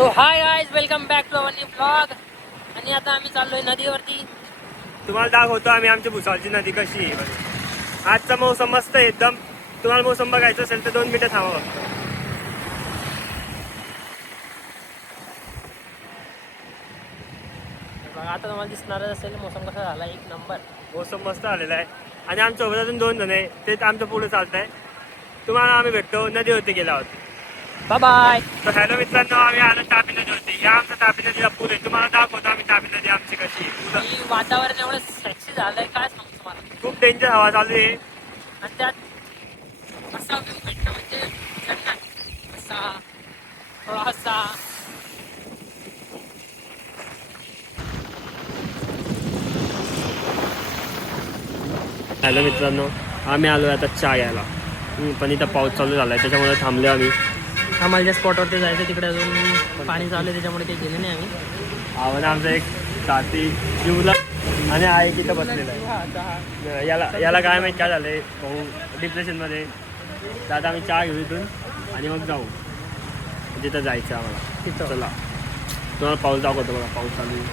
So hi guys, welcome back to our new blog. आणि आता आम्ही चाललोय नदीवरती. तुम्हाला दाखवतो आम्ही आमच्या भुसावळची नदी कशी आहे. आजचा मौसम मस्त आहे एकदम. तुम्हाला मौसम बघायचं असेल तर 2 मिनिटं थांबा फक्त. बघा आता तुम्हाला दिसणारच असेल मौसम कसा झाला, एक नंबर. मौसम मस्त आलेला आहे आणि आमच्या सोबत अजून 2 जण आहे, तेच आमच्या पुढे चालत आहे. तुम्हाला आम्ही भेटतो नदीवरती गेला आहोत. Bye bye. तर हॅलो मित्रांनो, आम्ही आलो तापी नदीवरती. या आमचा तापी नदीला पूल आहे. तुम्हाला दाखवतो आम्ही तापी नदी आमची कशी आहे. ही वातावरण एवढं सेक्सी झालंय, काय सांगू तुम्हाला. खूप डेंजर हवा चालू आहे. आणि त्यात असा व्ह्यू भेटणं म्हणजे जन्नत. असा थोडासा हॅलो मित्रांनो, आम्ही आलो आता चहा घ्यायला. पण इथं पाऊस चालू झाला आहे त्याच्यामुळे थांबलो आम्ही. आम्हाला ज्या स्पॉटवरती जायचं तिकडे अजून पाणी चालू आहे, त्याच्यामुळे ते गेले नाही आम्ही. आव्हान आमचा एक साथी जीवला आणि आहे तिथं बसलेला आहे. याला काय माहिती काय झालंय भाऊ, डिप्रेशनमध्ये. तर आता आम्ही चहा घेऊ इथून आणि मग जाऊ जिथं जायचं आम्हाला. तिथं चला तुम्हाला पाऊस दाखवतो बघा, पाऊस चालू आहे.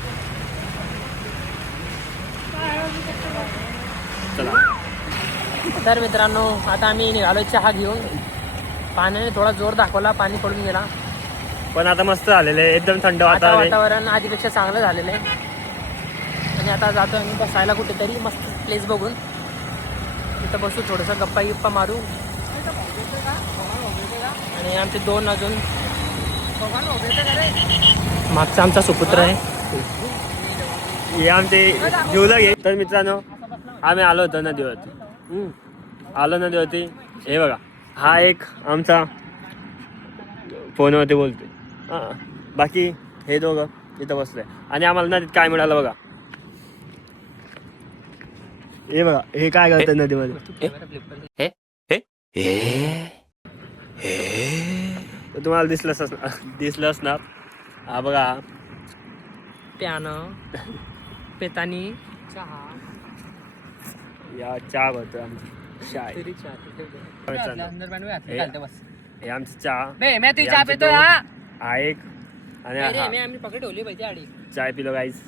चला तर मित्रांनो, आता आम्ही निघालो चहा घेऊन. पाण्याने थोडा जोर दाखवला, पाणी पडून गेला. पण आता मस्त झालेलं आहे, एकदम थंड आता वातावरण आहे. वातावरण आधीपेक्षा चांगलं झालेलं आहे. आणि आता जातो आम्ही बसायला कुठेतरी मस्त प्लेस बघून. तिथं बसू, थोडंसं गप्पा गिप्पा मारू. आणि आमचे 2 अजून मागचा आमचा सुपुत्र आहे. हे आमचे जीवला घे. तर मित्रांनो, आम्ही आलो होतो नदीवरती. आलो नदीवरती. हे बघा, हा एक आमचा फोनवरती बोलतोय. बाकी हे दोघं इथं बसले. आणि आम्हाला नदीत काय मिळालं बघा. हे बघा, हे काय करतं नदीमध्ये. तर तुम्हाला दिसलं असणार. हा बघा, प्यानं पेतानी चहा. या चहा भरतो आमची चाय. हे आमची चहा. मैं तू हे चहा आमचे पितो दोन. हा. हा एक आणि हा. आम्ही पकडे ठेवली पाहिजे आडी. चाय पिलो गाईस.